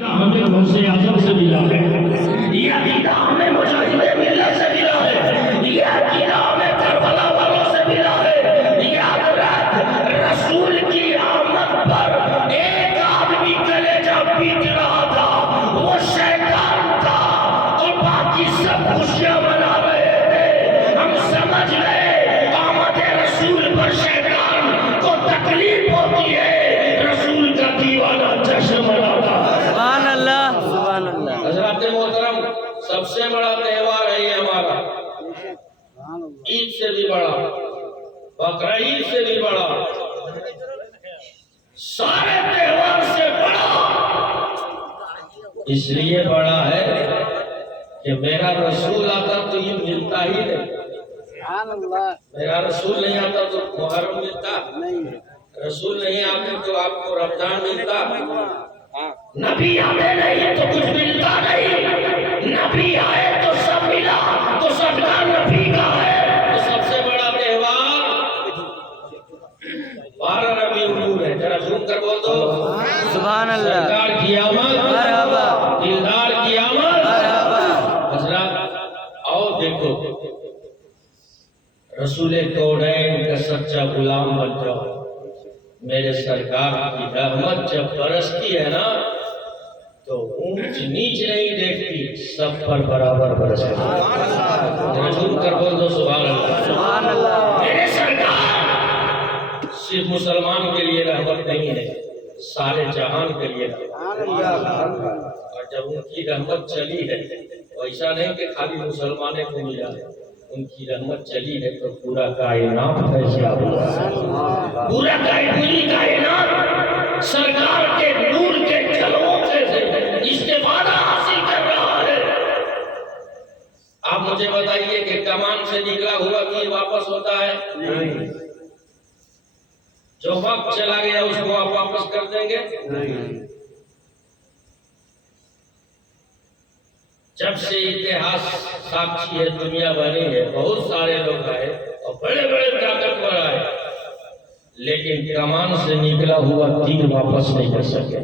ہمیں غوث اعظم سے ملا ہے، یہ عقیدہ ہمیں مجاہد ملت سے ملا ہے، یہ عقیدہ ہمیں کربلا والوں سے ملا ہے۔ یاد رکھ، رسول کی آمد پر ایک آدمی کلیجہ پیٹ رہا تھا، وہ شیطان تھا، اور باقی سب خوشیاں منا رہے تھے۔ ہم سمجھ گئے آمد رسول پر شیطان کو تکلیف ہوتی ہے، رسول کا دیوانہ جشن مناتا ہے۔ سبحان اللہ، سبحان اللہ۔ حضرات محترم، سب سے بڑا تہوار ہے یہ ہمارا، عید سے بھی بڑا، بقرعید سے بھی بڑا، سارے تہوار سے بڑا اس لیے بڑا ہے کہ میرا رسول آتا تو یہ ملتا ہی نہیں۔ میرا رسول نہیں آتا تو محرم ملتا، رسول نہیں آتے تو آپ کو رمضان ملتا، نبی آتے نہیں تو کچھ ملتا نہیں، نبی آئے تو سب ملا، تو سب کا نبی کا ہے۔ تو سب سے بڑا تہوار 12 ربیع الاول ہے، ذرا جھوم کر بول دو سبحان اللہ، سرکار کی آمد، مرحبا، دلدار کی آمد۔ مرحبا۔ حضرات آؤ دیکھو، رسول کونین کا سچا غلام بن جاؤ۔ میرے سرکار کی رحمت جب برستی ہے نا تو اونچ نیچ نہیں دیکھتی، سب پر برابر برستی ہے۔ جھوم کر بول دو سبحان اللہ، سبحان اللہ۔ میرے سرکار صرف مسلمان کے لیے رحمت نہیں ہے، سارے جہان کے لیے رحمت ہے۔ اور جب ان کی رحمت چلی ہے، ایسا نہیں کہ خالی مسلمانوں کو ملا ہے، ان کی رحمت چلی ہے تو پورا کائنات فیصلہ ہوا، پورا پوری کائنات سرکار کے نور کے جلووں سے استفادہ حاصل کر رہا ہے۔ آپ مجھے بتائیے کہ کمان سے نکلا ہوا تیر واپس ہوتا ہے؟ نہیں۔ جو وقت چلا گیا اس کو آپ واپس کر دیں گے؟ نہیں۔ جب سے اتہاس ساکشی ہے، دنیا بنی ہے، بہت سارے لوگ آئے اور بڑے بڑے طاقتور آئے، لیکن کمان سے نکلا ہوا تیر واپس نہیں کر سکے۔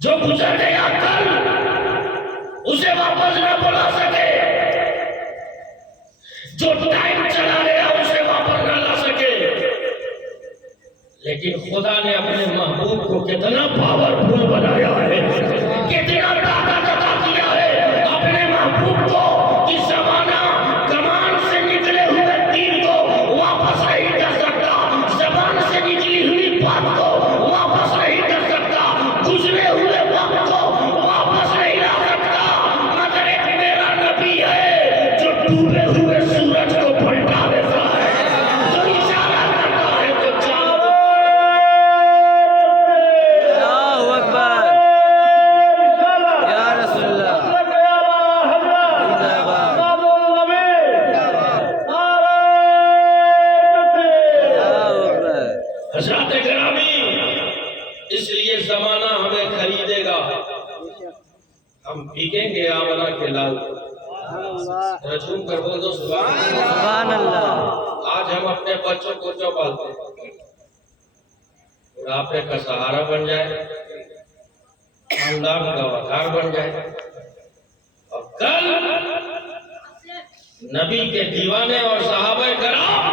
جو گزر گیا کل اسے واپس نہ بلا سکے، جو ٹائم چلا گیا اسے واپس نہ لا سکے، لیکن خدا نے اپنے محبوب کو کتنا پاورفل بنایا ہے، کتنا طاقت عطا کیا ہے اپنے محبوب کو کہ زمانہ کمان سے نکلے ہوئے تیر کو واپس نہیں کر سکتا، زبان سے نکلی ہوئی بات کو واپس نہیں کر سکتا، گزرے ہوئے وقت کو واپس نہیں لا سکتا، مگر ایک میرا نبی ہے جو ڈوبے ہوئے سورج کو پلٹا دیتا ہے، جو اشارہ کرتا ہے تو چاند اللہ اکبر، یا رسول اللہ، حضرات گرامی، اس لیے زمانہ ہمیں خریدے گا، ہم بکیں گے آمنہ کے لال۔ رجوم کر بول دو سبحان اللہ۔ سبحان اللہ۔ آج ہم اپنے بچوں کو جو پالتے ہیں بڑھاپے کا سہارا بن جائے، خاندان کا وقار بن جائے، اور کل نبی کے دیوانے اور صحابہ کرام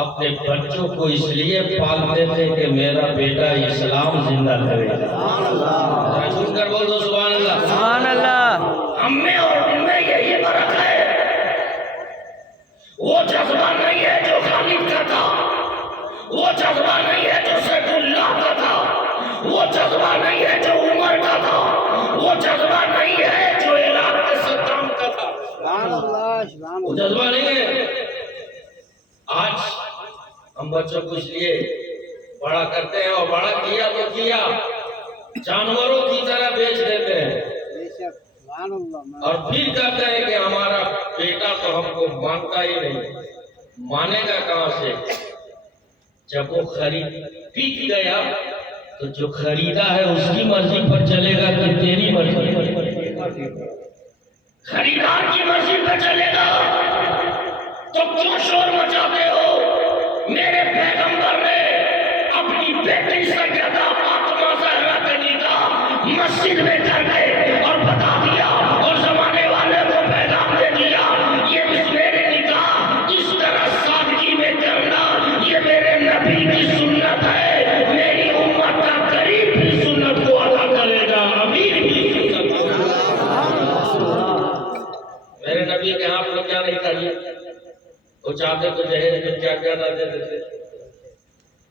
اپنے بچوں کو اس لیے پالتے تھے کہ میرا بیٹا اسلام زندہ کرے گا۔ رسول کر بول دو سبحان اللہ۔ سبحان اللہ۔ ہم میں اور ان میں یہی فرق ہے، وہ جذبہ نہیں ہے جو خالد کا تھا، وہ جذبہ نہیں ہے جو سیف اللہ کا تھا، وہ جذبہ نہیں ہے جو عمر کا تھا، وہ جذبہ نہیں ہے جو عراق کے صدام کا تھا، وہ جذبہ نہیں ہے۔ آج ہم بچوں کو اس لیے بڑا کرتے ہیں، اور بڑا کیا تو کیا، جانوروں کی طرح بیچ دیتے ہیں، اور پھر کہتے ہیں کہ ہمارا بیٹا تو ہم کو مانتا ہی نہیں۔ مانے گا کہاں سے؟ جب وہ بک گیا تو جو خریدا ہے اس کی مرضی پر چلے گا کہ تیری مرضی پر؟ خریدار کی مرضی پر چلے گا تو کیوں شور مچاتے ہو؟ میرے پیغمبر نے اپنی بیٹی سے زیادہ مسجد میں کر گئے اور بتا دیا اور زمانے والے کو پیغام دے دیا یہ میرے نکاح اس طرح سادگی میں کرنا یہ میرے نبی کی سنت ہے، میری امت کا قریب بھی سنت کو ادا کرے گا، امیر بھی سنت کو۔ میرے نبی کے ہاتھ میں کیا نہیں چاہیے؟ وہ چاہتے تو جہیز میں کیا کیا نہ دے دیتے،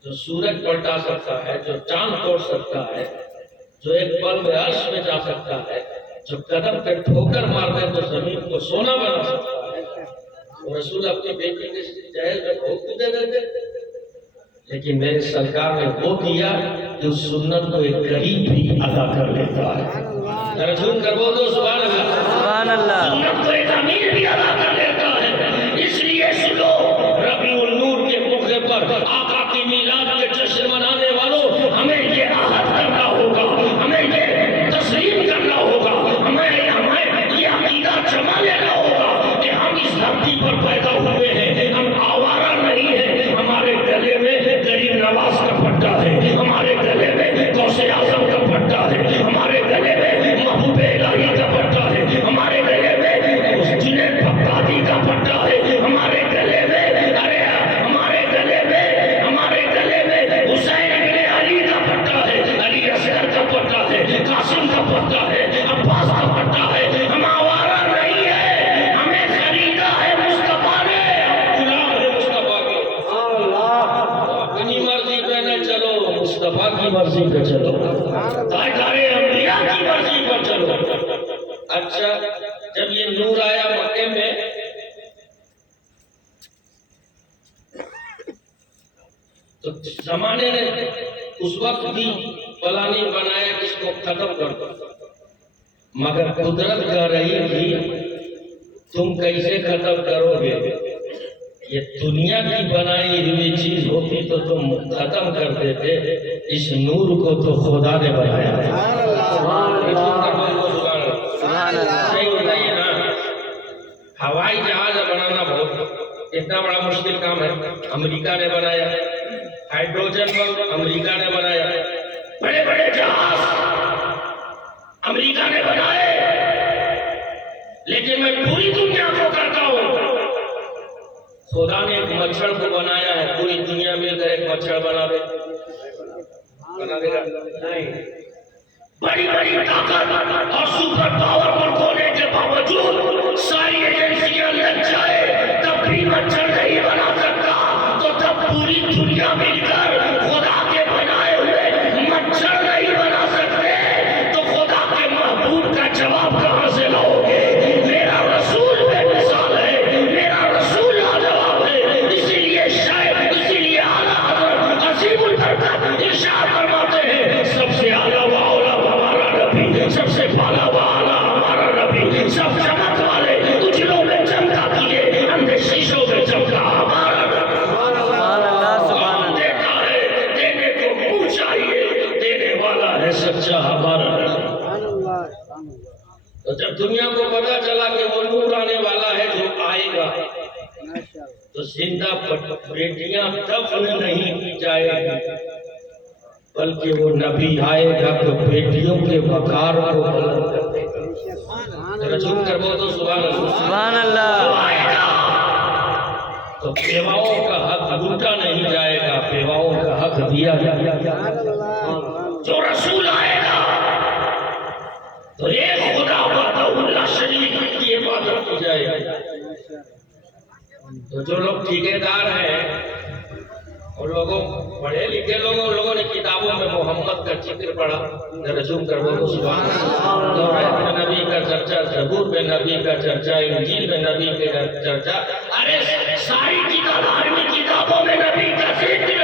جو سورج پلٹا سکتا ہے، جو چاند توڑ سکتا ہے، جو ایک پل میں عرش میں جا سکتا ہے، جو قدم پہ ٹھوکر مار دے تو زمین کو سونا بنا سکتا ہے، وہ رسول اپنی بیٹی کے جہیز میں بہت کچھ دے دیتے، لیکن میرے سرکار نے وہ دیا کہ اس سنت کو ایک غریب بھی ادا کر لیتا ہے۔ ترجمہ کر بول دو سبحان اللہ، سبحان اللہ، سنت کو ایک امیر بھی ادا کر لیتا ہے۔ اس لیے سنو، ربیع النور کے موقع پر آقا کی میلاد کے جشن منانے والوں، ہمیں یہ عہد کرنا ہوگا، ہمیں یہ تسلیم کرنا ہوگا، ہمیں یہ عقیدہ جما لینا ہوگا کہ ہم اس دھرتی پر پیدا ہوئے ہیں، ہم آوارہ نہیں ہیں، ہمارے گلے میں غریب نواز کا پٹا ہے، ہمارے گلے میں غوث اعظم کا پٹا ہے، ہمارے گلے میں محبوب الہی کا پٹا ہے، ہمارے گلے میں جنید بغدادی کا پٹا ہے، ہمارے گلے میں حسین ابن علی کا پٹا ہے، علی اصغر کا پٹا ہے، قاسم کا پٹا ہے، عباس کا پٹا ہے، ہم آوارہ نہیں ہے، ہمیں خریدا ہے مصطفیٰ نے، غلام ہے مصطفیٰ کے، اپنی مرضی پہ نہ چلو، مصطفیٰ کی مرضی پہ چلو، تاجدار انبیاء کی مرضی پر چلو۔ اچھا، جب یہ نور آیا مکے میں تو زمانے نے اس وقت بھی پلاننگ بنایا کہ اس کو ختم کر دو، مگر قدرت کہہ رہی تھی تم کیسے ختم کرو گے؟ یہ دنیا کی بنائی ہوئی چیز ہوتی تو تم ختم کر دیتے، اس نور کو تو خدا نے بنایا ہے۔ صحیح بتائیے نا، ہوائی جہاز بنانا بہت اتنا بڑا مشکل کام ہے، امریکہ نے بنایا، ہائیڈروجن بم امریکہ نے بنایا، بڑے بڑے جہاز امریکہ نے بنائے، لیکن میں پوری دنیا کو کرتا ہوں، خدا نے ایک مچھر کو بنایا ہے، پوری دنیا مل کر ایک مچھر بنا دے گا؟ نہیں۔ بڑی بڑی طاقت اور سپر پاور ملک ہونے کے باوجود ساری ایجنسیاں لگ جائے تب بھی مچھر نہیں بنا سکتا، تو تب پوری دنیا مل کر خدا کے بنائے ہوئے مچھر نہیں بنا سکتے، تو خدا کے محبوب کا جواب کہاں سے لاؤ گے؟ میرا رسول بے مثال ہے، میرا رسول لاجواب ہے، اسی لیے اعلیٰ حضرت عظیم البرکت ارشاد فرماتے ہیں سب سے اعلیٰ و اولیٰ ہمارا نبی، سب سے بالا و اعلیٰ ہمارا نبی، سب چمک والے اجلوں میں چمکا کیے اندھے شیشوں میں چمکا ہمارا نبی۔ سبحان اللہ، سبحان اللہ، دیتا ہے، دینے کو منہ چاہیے، دینے والا ہے سچا ہمارا نبی۔ تو جب دنیا کو پتا چلا کہ وہ نور آنے والا ہے جو آئے گا، تو زندہ بیٹیاں دفن نہیں کی جائے گی، بلکہ وہ نبی آئے گا تو بیٹیوں کے وقار کو بلند کر دے گا۔ ذرا چپ کر بول دو سبحان اللہ۔ سبحان اللہ، آئے گا تو بیواؤں کا حق لوٹا نہیں جائے گا، بیواؤں کا حق دیا جائے گا۔ جو رسول آئے گا تو ایک خدا وحدہ لا شریک کی عبادت کی جائے گی۔ تو جو لوگ ٹھیکیدار ہیں، ان لوگوں پڑھے لکھے لوگوں نے کتابوں میں محمد کا ذکر پڑھا، رسول کر بولو سبحان اللہ۔ تورات میں نبی کا چرچا، زبور میں نبی کا چرچا، انجیل میں نبی کا چرچا، ارے ساری کتابوں میں نبی کا ذکر،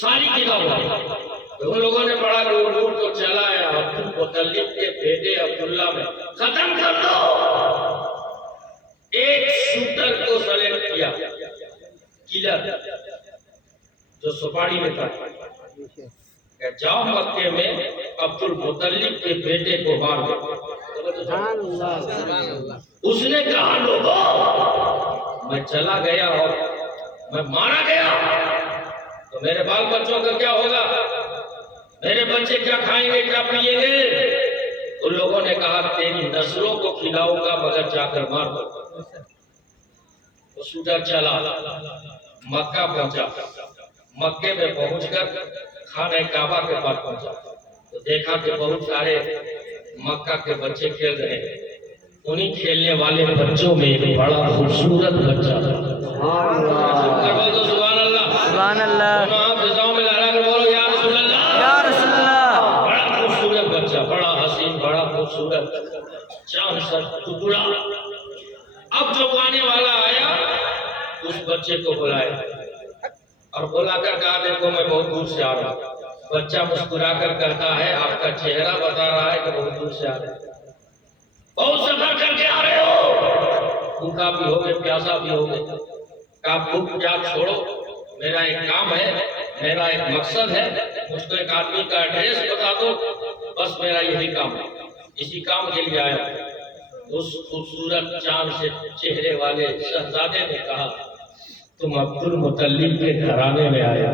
ساری کتابوں ان لوگوں نے پڑھا کہ وہ نور تو چلا ہے، عبد المطلب کے بیٹے عبداللہ میں ختم کر دو۔ ایک شوٹر کو سلیکٹ کیا، کلر جو سپاڑی میں تھا، کہ جاؤ مکے میں عبد المطلب کے بیٹے کو مار دو۔ اس نے کہا لوگوں میں چلا گیا اور میں مارا گیا تو میرے بال بچوں کا کیا ہوگا؟ میرے بچے کیا کھائیں گے کیا پیئیں گے؟ ان لوگوں نے کہا تیری نسلوں کو کھلاؤں گا مگر جا کر مار دو۔ وہ سوٹر چلا مکہ پہنچا، مکے میں پہنچ کر خانہ کعبہ کے پاس پہنچا تو دیکھا کہ بہت سارے مکہ کے بچے کھیل رہے ہیں۔ انہی کھیلنے والے بچوں میں ایک بڑا خوبصورت بچہ تھا۔ سبحان اللہ، سبحان اللہ، دونوں ہاتھ فضاؤں میں لہرا کر بولو یا رسول اللہ، یا رسول اللہ۔ بڑا خوبصورت بچہ، بڑا حسین، بڑا خوبصورت چاند سا ٹکڑا۔ اب جب آنے والا آیا اس بچے کو بلایا اور بلا کر کہا دیکھو میں بہت دور سے آ رہا ہوں۔ بچہ مسکرا کر کہتا ہے آپ کا چہرہ بتا رہا ہے کہ بہت دور سے آ رہے ہیں، بہت سفر کر کے آ رہے ہو، بھوکا بھی ہوگے پیاسا بھی ہوگے۔ کہا بھوک پیاس چھوڑو، میرا ایک کام ہے، میرا ایک مقصد ہے، مجھ کو ایک آدمی کا ایڈریس بتا دو، بس میرا یہی کام ہے، اسی کام کے لیے آیا ہوں۔ اس خوبصورت چاند سے چہرے والے شہزادے نے کہا تم عبد المطلب کے گھرانے میں آئے ہو،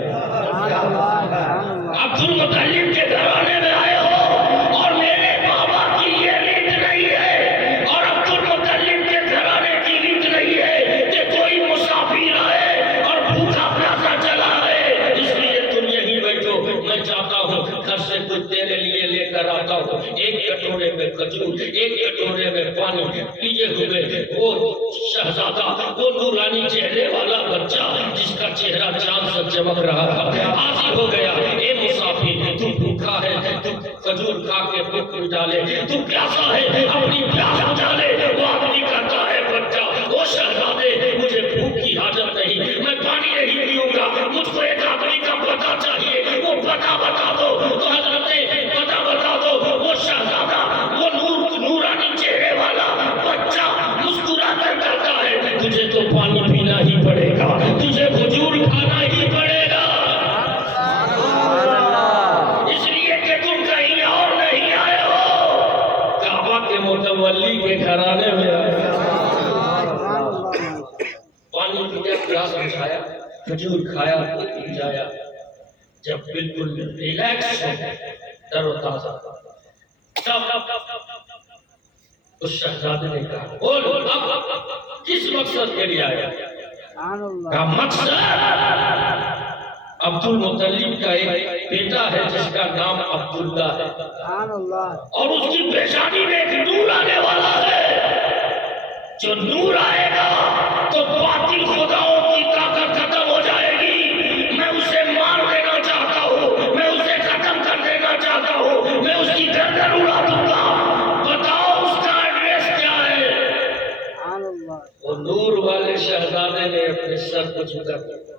عبد المطلب کے گھرانے میں آئے ہو، اور میرے بابا کی یہ ریت نہیں ہے اور عبد المطلب کے گھرانے کی ریت نہیں ہے کہ کوئی مسافر آئے اور بھوکا پیاسا چلا آئے، اس لیے تم یہیں بیٹھو، میں چاہتا ہوں گھر سے کچھ تیرے لیے لے کر آتا ہوں، ایک کٹورے میں کھجور، ایک کٹورے میں پانی پیے ہوئے وہ شہزادہ، وہ نورانی چہرے والا بچہ جس کا چہرہ چاند سے چمک رہا تھا، حاضر ہو گیا۔ اے مسافر، تو بھوکا ہے تو کھجور کھا کے بھوک مٹا لے، تو پیاسا ہے اپنی پیاس بجھا لے۔ وہ آدمی کہتا ہے بچہ، وہ شہزادے مجھے بھوک کی حاجت نہیں، میں پانی نہیں پیوں گا، مجھ کو ایک آدمی کا پتہ چاہیے، وہ پتہ بتا دو۔ تو حضرت پتہ بتا دو۔ وہ شہزادہ، وہ نورانی چہرے والا بچہ مسکرا کر کہتا ہے تجھے تو پانی پینا ہی پڑے گا، تجھے کھجور کھانا ہی پڑے گا، اس لیے کہ تم کہیں اور نہیں آئے ہو، کعبہ کے متولی کے گھرانے میں آئے۔ پانی پیا، پیاس بجھایا، کھجور کھایا، پی جایا، جب بالکل ریلیکس ہو، تر و تازہ، اس شہزادے نے کہا بول اب کس مقصد کے لیے آیا؟ کہا مقصد عبد المطلب کا ایک بیٹا ہے جس کا نام عبداللہ ہے، اور اس کی پیشانی میں ایک نور آنے والا ہے، جو نور آئے گا تو باطل خداؤں کی طاقت ختم ہو جائے گی، میں اسے مار دینا چاہتا ہوں، میں اسے ختم کر دینا چاہتا ہوں، میں اس کی گردن اڑا دوں گا، بتاؤ اس کا ایڈریس کیا ہے؟ وہ نور والے شہزادے نے اپنے سر کو جھکا دیا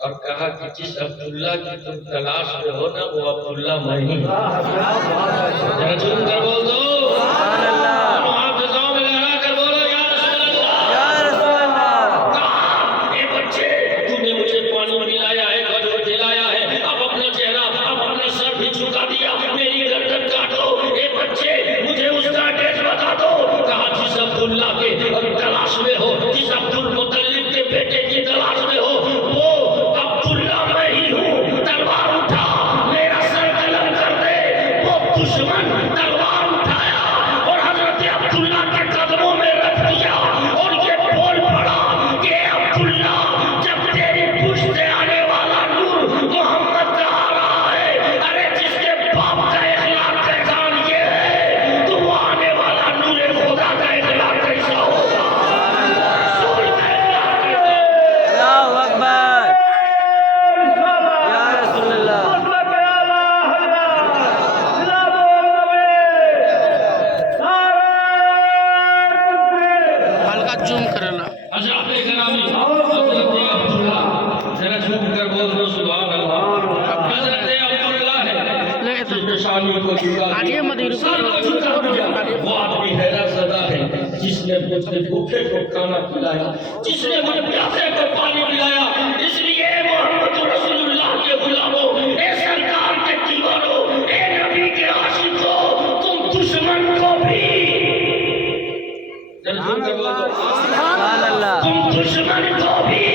اور کہا کہ جس عبداللہ کی تم تلاش میں ہو نا وہ عبداللہ میں ہی ہوں۔ ذرا جھوم کر بول دو سبحان اللہ، ہاتھ فضاؤں میں لہرا کر بولو یا رسول اللہ، یا رسول اللہ۔ کہا اے بچے تو نے مجھے پانی پلایا ہے، کھجور کھلایا ہے، اب اپنا چہرہ اب اپنا سر بھی جھکا دیا، میری گردن کاٹو، اے بچے مجھے اس کا ایڈریس بتا دو۔ کہا جس عبداللہ کے تلاش میں ہو، جس عبد المطلب کے بیٹے کی تلاش میں ہو، وہ عبداللہ میں ہی ہوں، تلوار اٹھا میرا سر قلم کر دے۔ وہ دشمن تلوار اٹھایا اور حضرت عبداللہ کے قدموں میں رکھ دیا اور یہ بول پڑا کہ اے عبداللہ جب تیری پشت سے آنے والا نور محمد کا آ رہا ہے، ارے جس کے باپ کا اخلاق کا کام یہ ہے تو وہ آنے والا نور خدا کا اخلاق کیسا ہوگا؟ رسول کا اخلاق کیسا ہوگا؟ اللہ اکبر، یا رسول اللہ۔ ہلکا زوم کرنا۔ حضرت گرامی حضرت عبداللہ، ذرا جھوم کر بول دو سبحان اللہ۔ حضرت عبداللہ ہے جس نے شانی کو جھکا آگے دیا، مدینہ سر کو جھکا دیا، وہ آدمی حیرت زدہ ہے جس نے مجھے بھوکے کو کھانا کھلایا، جس نے مجھے پیاسے کو پانی پلایا، اس لیے محمد رسول اللہ کے غلاموں، اے سرکار کے دیوانوں، اے نبی کے عاشقوں، تم دشمن کو بھی سبحان اللہ، تم دشمن کو بھی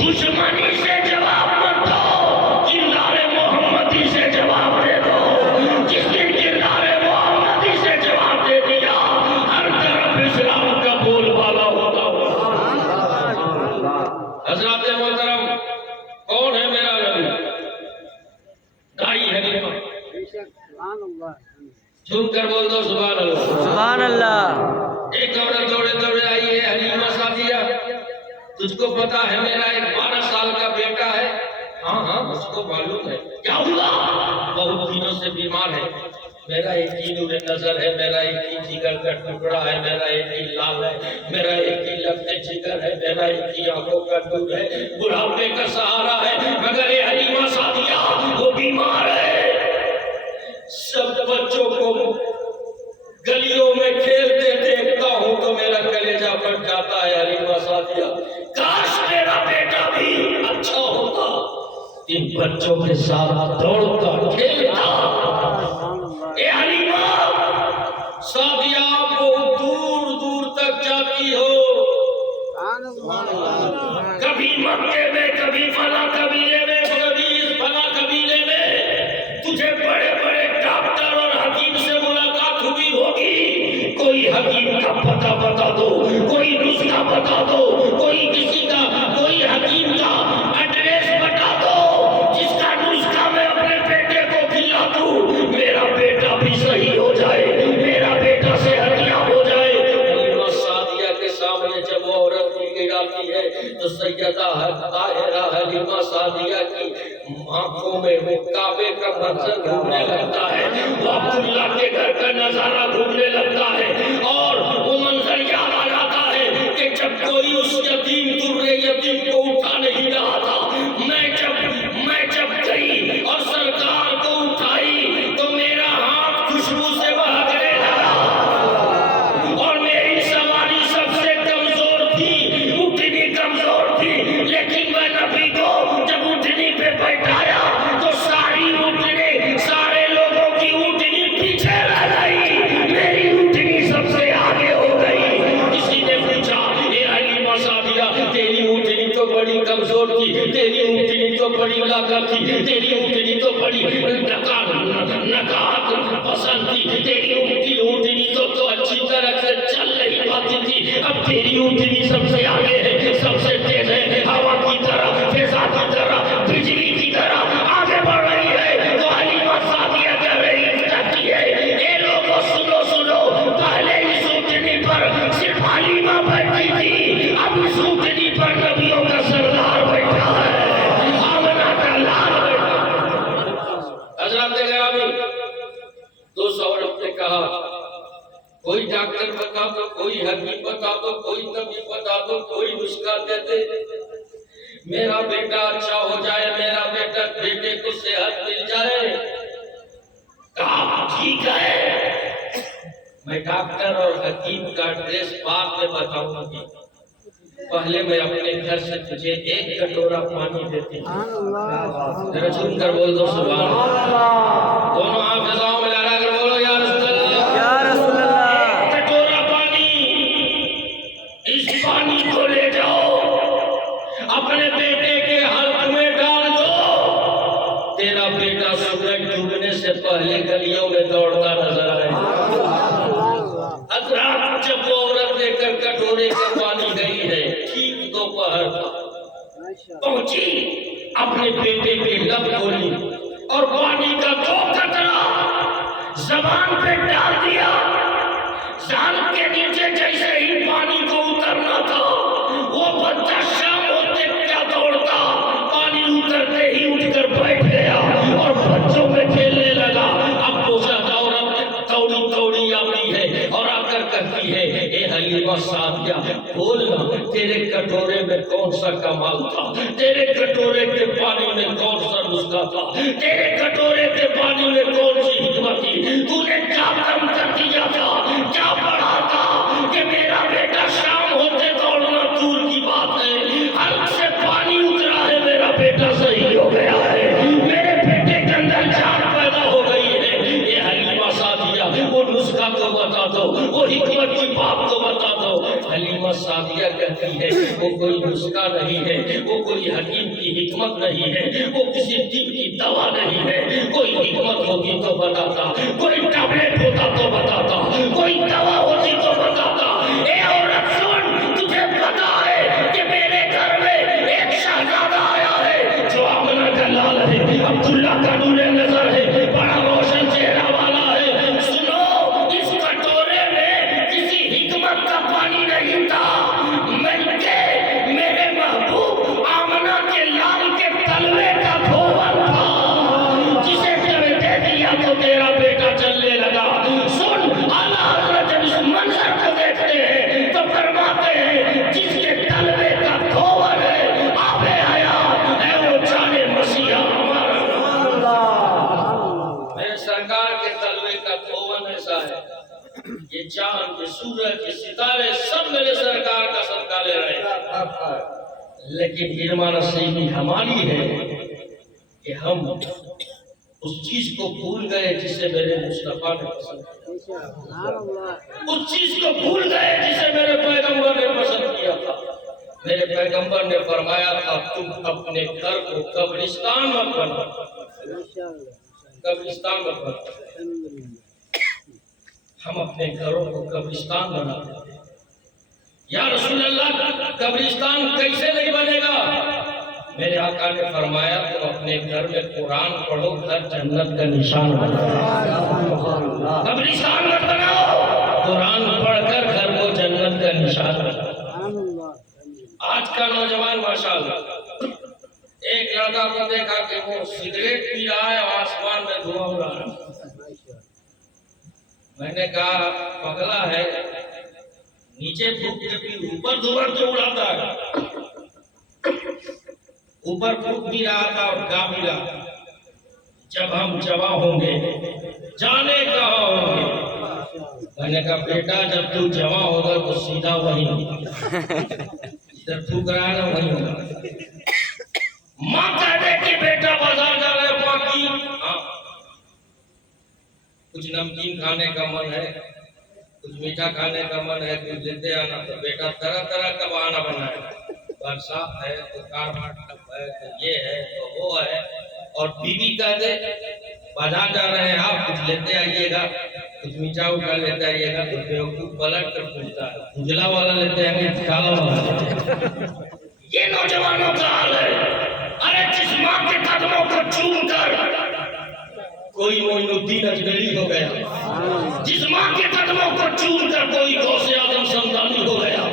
دشمنی سے جواب مت دو، جلال محمد جھوم کر بول دو سبحان اللہ. سبحان اللہ. ایک عورت دوڑے دوڑے آئی ہے حلیمہ سعدیہ. تجھ کو پتا ہے میرا ایک 12 سال کا بیٹا ہے؟ ہاں ہاں مجھ کو معلوم ہے. کیا ہوا؟ بہت دنوں سے بیمار ہے. میرا ایک ہی نور نظر ہے, میرا ایک ہی جگر کا ٹکڑا ہے, میرا ایک ہی لال ہے, میرا ایک ہی لفظ جگر ہے, میرا ایک ہی آنکھوں کا نور ہے, بڑھاپے کا سہارا ہے, مگر یہ حلیمہ سعدیہ وہ بیمار ہے. سب بچوں کو گلیوں میں کھیلتے دیکھتا ہوں تو میرا کلیجہ پھٹ جاتا ہے. حلیمہ سعدیہ کاش میرا بیٹا بھی اچھا ہوتا, ان بچوں کے ساتھ دوڑتا کھیلتا. اے حلیمہ سعدیہ بہت دور دور تک جاتی ہو, کبھی مکے میں, کبھی فلاں قبیلے میں, کبھی فلاں قبیلے میں. تجھے بڑے بڑے ڈاکٹر اور حکیم سے ملاقات ہوئی ہوگی. کوئی حکیم کا پتہ بتا دو, کوئی نسخہ بتا دو, کوئی کسی کا, کوئی حکیم کا ایڈریس بتا دو جس کا نسخہ میں اپنے بیٹے کو کھلا دوں, میرا بیٹا بھی صحیح ہو جائے, میرا بیٹا صحتیاب ہو جائے. حلیمہ سعدیہ کے سامنے جب وہ عورت گراتی ہے تو سیدہ طاہرہ حلیمہ سعدیہ کی آنکھوں میں وہ کعبے کا منظر گھومنے لگتا ہے, وہ عبداللہ کے گھر کا نظارہ گھومنے لگتا ہے, اور وہ منظر یاد آ جاتا ہے کہ جب کوئی اس یتیم درے یتیم کو اٹھا نہیں رہا تھا, میں جب گئی اور سرکار کو اٹھائی تو میرا ہاتھ خوشبو سے بہکنے لگا, اور میری سواری سب سے کمزور تھی, اٹھنی کمزور تھی, لیکن میں نبی کو جب اٹھنی پہ بیٹھایا تو ساری اٹھنی, سارے لوگوں کی اٹھنی پیچھے رہ گئی, میری اٹھنی سب سے آگے ہو گئی. کسی نے پوچھا اے حلیمہ سعدیہ تیری اٹھنی تو بڑی کمزور تھی, تیری اٹھنی تو بڑی لاغر تھی, تیری اٹھنی تو بڑی نکات پسند تھی, تیری اٹھنی تو اچھی طرح سے چل نہیں پاتی تھی, اب تیری اٹھنی سب سے آگے ہے, سب سے تیز ہے, ہوا کی طرح, فضا کی طرح, بجلی کی طرح آگے بڑھ رہی ہے. تو حلیمہ سعدیہ کہہ رہی کہتی ہے اے لوگوں سنو سنو, پہلے اس اٹھنی پر صرف حلیمہ بیٹھی تھی, اب اس اٹھنی پر نبیوں کا سردار بیٹھا ہے, آمنہ کا لال بیٹھا ہے. حضرات گرامی, دوست عورت نے کہا کوئی ڈاکٹر بتا دو, کوئی حکیم بتا دو, کوئی طبیب بتا دو, کوئی نسخہ دے دے, میرا بیٹا اچھا ہو جائے, میرا بیٹے کو صحت مل جائے. کہا ٹھیک ہے, میں ڈاکٹر اور حکیم کا ایڈریس بعد میں بتاؤں گی, پہلے میں اپنے گھر سے تجھے ایک کٹورا پانی دیتی ہوں. ذرا جھوم کر بول دو سبحان اللہ. دونوں حافظوں میں لڑا کر بولو یا رسول اللہ, یا رسول اللہ. کٹورا پانی, اس پانی کو لے جاؤ اپنے بیٹے کے حلق میں ڈال دو, تیرا بیٹا سورج ڈوبنے سے پہلے گلیوں میں دوڑتا نظر آئے. حضرات جب وہ عورت لے کر کٹورے کا پانی گئی ہے, ٹھیک دوپہر پہنچی, اپنے بیٹے کے لب کھولی اور پانی کا 2 قطرہ زبان پہ ڈال دیا. زان کے نیچے جیسے ہی پانی کو اترنا تھا, وہ بچہ شام ہوتے کیا دوڑتا, پانی اترتے ہی اٹھ کر بیٹھ گیا اور بچوں میں کھیلنے لگا. اب پوچھا توڑی آتی ہے اور آ کر کہتی ہے اے حلیمہ سعدیہ بولنا, تیرے کٹورے میں کون سا کمال تھا, تیرے کٹورے کے پانی میں کون سا نسخہ تھا, تیرے کٹورے کے پانی میں کون سی حکمت تھی, تو نے کیا کم کر دیا تھا, کیا پڑھا تھا کہ میرا بیٹا شام ہوتے دوڑنا دور کی بات ہے, حلق سے پانی اترا ہے, میرا بیٹا صحیح ہو گیا ہے, میرے بیٹے کے اندر جان پیدا ہو گئی ہے. یہ حلیمہ سعدیہ وہ نسخہ تو بتا دو, وہ حکمت کی بات تو بتا دو. حلیمہ سعدیہ کہتی ہے وہ کوئی نسخہ نہیں ہے, وہ کوئی حکیم کی حکمت نہیں ہے, وہ کسی طب کی دوا نہیں ہے. کوئی حکمت ہوتی تو بتاتا, کوئی ٹیبلٹ ہوتا تو بتاتا, کوئی دوا ہوتی تو بتاتا. اے عورت سن, تجھے پتا ہے کہ میرے گھر میں ایک شہزادہ آیا ہے جو آمنہ کا لال ہے, عبداللہ کا نور نظر ہے, بڑا روشن چہرہ والا یہ چاند، یہ سورج، یہ ستارے سب میرے سرکار کا صدقہ لے رہے ہیں، لیکن ایمان نصیبی ہماری ہے کہ ہم اس چیز کو بھول گئے جسے میرے مصطفیٰ نے پسند کیا، اس چیز کو بھول گئے جسے میرے پیغمبر نے پسند کیا تھا۔ میرے پیغمبر نے فرمایا تھا تم اپنے گھر کو قبرستان مت بناؤ، قبرستان مت بناؤ۔ ہم اپنے گھروں کو قبرستان بناتے ہیں۔ یا رسول اللہ قبرستان کیسے نہیں بنے گا؟ میرے آقا نے فرمایا تم اپنے گھر میں قرآن پڑھو، گھر جنت کا نشان بناؤ۔ قبرستان مت بناؤ، قرآن پڑھ کر گھر کو جنت کا نشان بناؤ۔ آج کا نوجوان ماشاءاللہ، ایک لڑکا کو دیکھا کہ وہ سگریٹ پی رہا ہے اور آسمان میں دھواں اڑا رہا ہے۔ میں نے کہا پگلا ہے، نیچے پھونک کے پھر اوپر دھواں تو اڑاتا ہے۔ اوپر پھونک بھی رہا تھا اور گا بھی رہا تھا۔ جب ہم جوان ہوں گے جانے کہاں ہوں گے؟ میں نے کہا بیٹا جب تو جوان ہوگا تو سیدھا وہیں ادھر تھوک رہا ہے نا وہیں ہوگا۔ ماں کہتے کہ بیٹا بازار جا رہے باقی کچھ نمکین کھانے کا من ہے، کچھ میٹھا کھانے کا من ہے، کچھ لیتے آنا، تو بیٹا طرح طرح کا بہانہ بنائے، برسات ہے تو کار ہے تو یہ ہے تو وہ ہے۔ اور بیوی کہہ دے بازار جا رہے ہیں آپ، کچھ لیتے آئیے گا، کچھ میٹھا اٹھا لیتے آئیے گا، تو بیوقوف پلٹ کر پوچھتا ہے اجلا والا لیتے آئیں گے کالا والا؟ یہ نوجوانوں کا حال ہے۔ ارے جس ماں کے قدموں کو چوم کر کوئی معین الدین اجمیری ہو گیا، جس ماں کے قدموں کو چوم کر کوئی غوث اعظم سمدانی ہو گیا،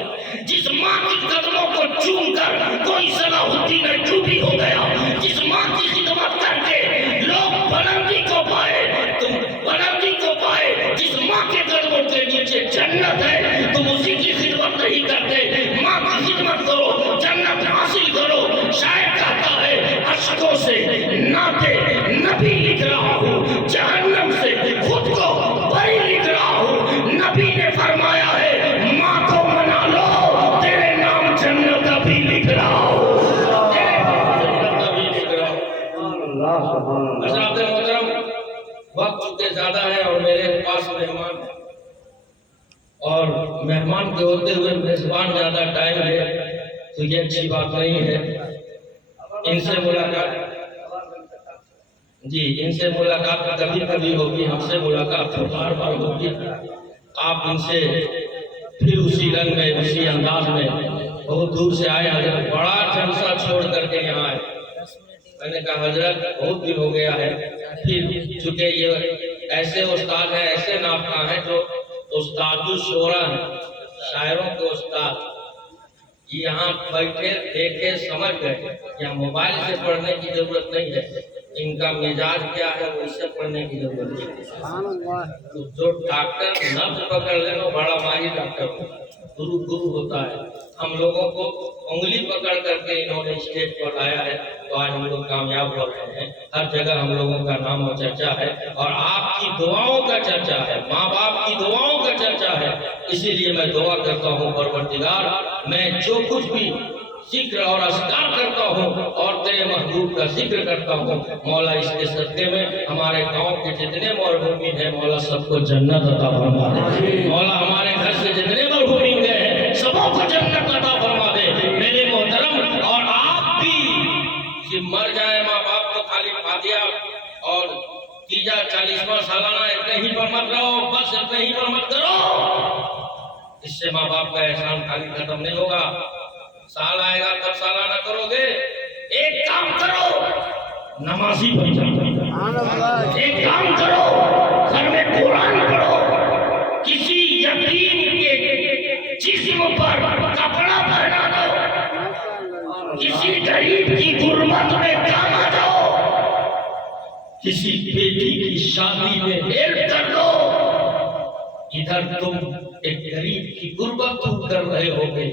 جس ماں کے قدموں کو چوم کر کوئی صلاح الدین ایوبی ہو گیا، جس ماں کی خدمت کر کے لوگ بلندی کو پائے، تم بلندی کو پائے، جس ماں کے قدموں کے نیچے جنت ہے تم اسی کی خدمت نہیں کرتے۔ ماں کی خدمت کرو، جنت حاصل کرو۔ شاعر کہتا ہے اشکوں سے نعت نبی لکھ رہا ہوں، جہنم سے خود کو بری لکھ رہا ہوں۔ نبی نے فرمایا ہے ماں کو منا لو، تیرے نام جنت ابھی لکھ رہا ہوں، تیرے نام جنت ابھی لکھ رہا ہوں۔ حضرات محترم، وقت چونکہ زیادہ ہے اور میرے پاس مہمان ہیں، اور مہمان کے ہوتے ہوئے میزبان زیادہ ٹائم ہے تو یہ اچھی بات نہیں ہے۔ ان سے ملاقات ان سے ملاقات کبھی کبھی ہوگی، ہم سے ملاقات تو بار بار ہوگی۔ آپ ان سے پھر اسی رنگ میں اسی انداز میں بہت دور سے آئے، حضرت بڑا جلسہ چھوڑ کر کے یہاں آئے۔ میں نے کہا حضرت بہت دن ہو گیا ہے، پھر چونکہ یہ ایسے استاد ہیں، ایسے نابغہ ہیں جو استاد الشورا ہیں، شاعروں کے استاد، یہاں بیٹھے دیکھے سمجھ گئے، یہاں موبائل سے پڑھنے کی ضرورت نہیں ہے، ان کا مزاج کیا ہے وہ اس سے پڑھنے کی ضرورت ہے۔ تو جو ڈاکٹر نبض پکڑ لے وہ بڑا ماہر ڈاکٹر گرو ہوتا ہے۔ ہم لوگوں کو انگلی پکڑ کر کے انہوں نے اسٹیج پر لایا ہے، تو آج ہم لوگ کامیاب ہو رہے ہیں، ہر جگہ ہم لوگوں کا نام و چرچا ہے، اور آپ کی دعاؤں کا چرچا ہے، ماں باپ کی دعاؤں کا چرچا ہے۔ اسی لیے میں دعا کرتا ہوں پروردگار، میں جو کچھ بھی ذکر اور اذکار کرتا ہوں اور تیرے محبوب کا ذکر کرتا ہوں، مولا اس کے صدقے میں ہمارے گاؤں کے جتنے مرحومین ہیں مولا سب کو جنت عطا فرما دے۔ مولا ہمارے گھر سے جتنے مرحومین گئے ہیں سبوں کو جنت عطا فرما دے۔ میرے محترم، اور آپ بھی کہ مر جائے ماں باپ کو خالی فاتحہ اور تیجا 40واں سالانہ اتنے ہی پر مت رہو، بس اتنے ہی پر مت کرو، اس سے ماں باپ کا احسان خالی ختم نہیں ہوگا۔ سال آئے گا تب سالانہ کرو گے۔ ایک کام کرو، نمازی بن جاؤ، ایک کام کرو، گھر میں قرآن پڑھو، کسی یتیم کے جسم پر کپڑا پہنا دو، کسی غریب کی غربت میں کام آ جاؤ، کسی بیٹی کی شادی میں ہیلپ کر دو۔ ادھر تم ایک غریب کی غربت دور کر رہے ہوگے،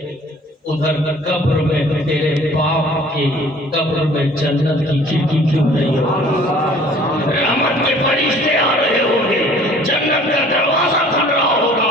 ادھر قبر میں تیرے باپ کے قبر میں جنت کی کھڑکی کیوں نہیں ہوگی؟ رحمت کے فرشتے آ رہے ہوں گے، جنت کا دروازہ کھل رہا ہوگا،